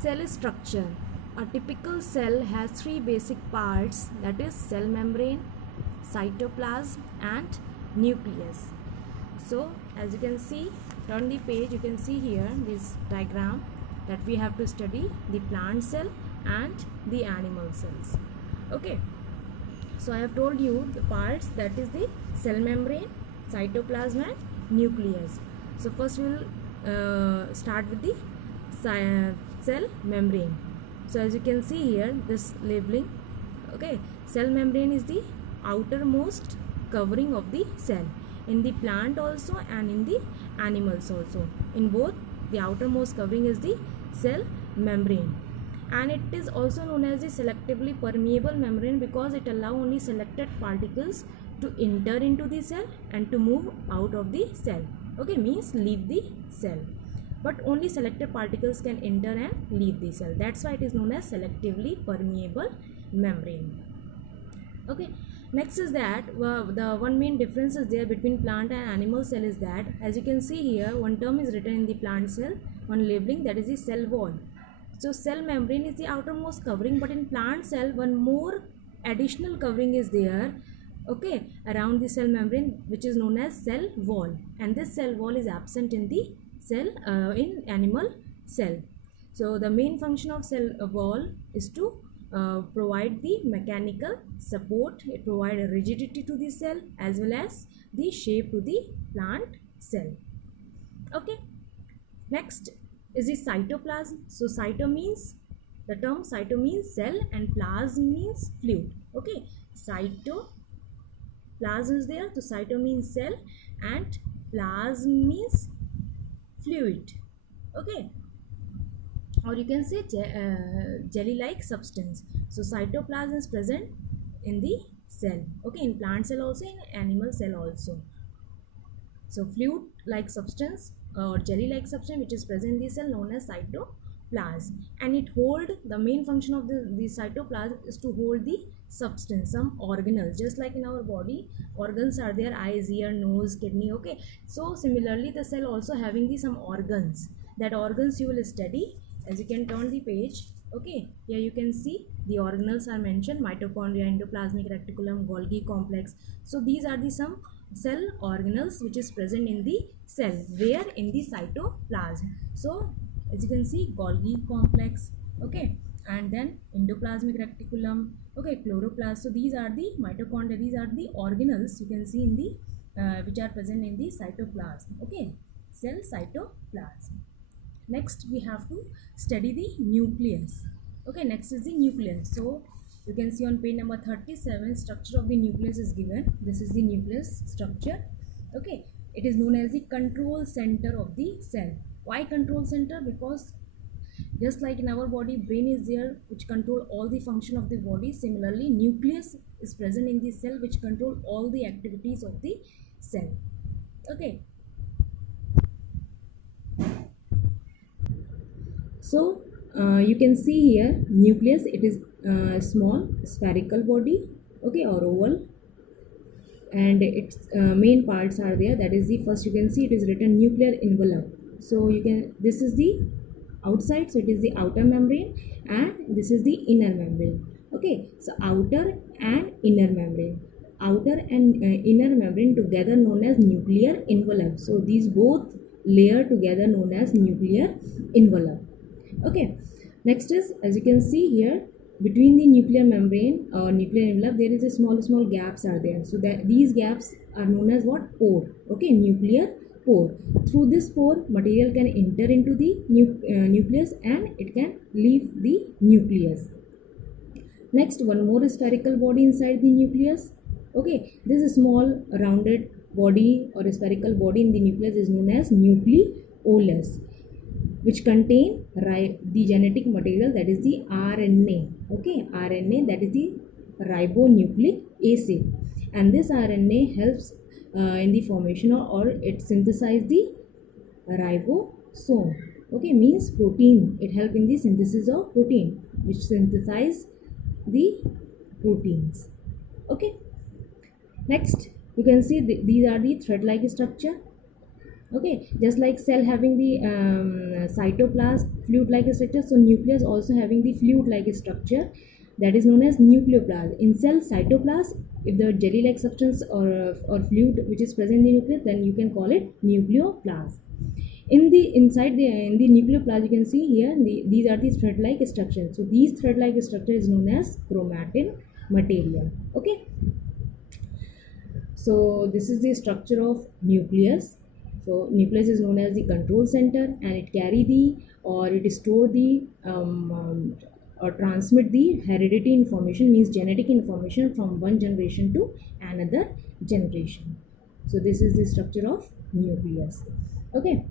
Cell structure. A typical cell has three basic parts, that is cell membrane, cytoplasm and nucleus. So as you can see, turn the page, you can see here this diagram that we have to study the plant cell and the animal cells. Okay, so I have told you the parts, that is the cell membrane, cytoplasm and nucleus. So first we will start with the cell membrane. So as you can see here, this labeling, okay, cell membrane is the outermost covering of the cell in the plant also and in the animals also. In both, the outermost covering is the cell membrane, and it is also known as the selectively permeable membrane because it allows only selected particles to enter into the cell and to move out of the cell. Okay, means leave the cell, but only selected particles can enter and leave the cell. That's why it is known as selectively permeable membrane. Okay, next is that the one main difference is there between plant and animal cell is that, as you can see here, one term is written in the plant cell, one labeling, that is the cell wall. So cell membrane is the outermost covering, but in plant cell one more additional covering is there, okay, around the cell membrane, which is known as cell wall, and this cell wall is absent in the cell in animal cell. So the main function of cell wall is to provide the mechanical support. It provides rigidity to the cell as well as the shape to the plant cell. Okay, next is the cytoplasm. So cyto means, the term cyto means cell and plasm means fluid. Okay, cytoplasm is there, so cyto means cell and plasm means fluid. Okay, or you can say jelly like substance. So cytoplasm is present in the cell, okay, in plant cell also, in animal cell also. So fluid like substance or jelly like substance which is present in the cell known as cytoplasm, and it hold, the main function of the cytoplasm is to hold the substance, some organelles. Just like in our body, organs are there, eyes, ear, nose, kidney. Okay, so similarly the cell also having the some organs. That organs you will study as you can turn the page. Okay, here you can see the organelles are mentioned: mitochondria, endoplasmic reticulum, Golgi complex. So these are the some cell organelles which is present in the cell, where in the cytoplasm. So as you can see, Golgi complex, okay, and then endoplasmic reticulum, okay, chloroplast. So these are the mitochondria, these are the organelles you can see in the which are present in the cytoplasm. Okay, cell cytoplasm. Next we have to study the nucleus. Okay, next is the nucleus. So you can see on page number 37, structure of the nucleus is given. This is the nucleus structure. Okay, it is known as the control center of the cell. Why control center? Because just like in our body, brain is there which control all the function of the body. Similarly, nucleus is present in the cell which control all the activities of the cell. Okay, so you can see here nucleus, it is small spherical body, okay, or oval, and its main parts are there. That is the first, you can see it is written nuclear envelope. So you can, this is the outside, so it is the outer membrane, and this is the inner membrane. Okay, so outer and inner membrane, outer and inner membrane together known as nuclear envelope. So these both layer together known as nuclear envelope. Okay, next is, as you can see here, between the nuclear membrane or nuclear envelope there is a small gaps are there. So that these gaps are known as what? Pore. Okay, nuclear pore. Through this pore, material can enter into the nucleus and it can leave the nucleus. Next, one more spherical body inside the nucleus. Okay, this small rounded body or a spherical body in the nucleus is known as nucleolus, which contain the genetic material, that is the RNA. Okay, RNA, that is the ribonucleic acid, and this RNA helps in the formation or it synthesize the ribosome. Okay, means protein. It helps in the synthesis of protein, which synthesize the proteins. Okay, next you can see these are the thread like structure. Okay, just like cell having the cytoplasm fluid like structure, so nucleus also having the fluid like structure, that is known as nucleoplasm. In cell cytoplasm, if the jelly like substance or fluid which is present in the nucleus, then you can call it nucleoplasm. In the inside the in the nucleoplasm, you can see here these are the thread like structures. So these thread like structure is known as chromatin material. Okay, so this is the structure of nucleus. So nucleus is known as the control center, and it carry the or it store the or transmit the heredity information, means genetic information, from one generation to another generation. So this is the structure of nucleus. Okay.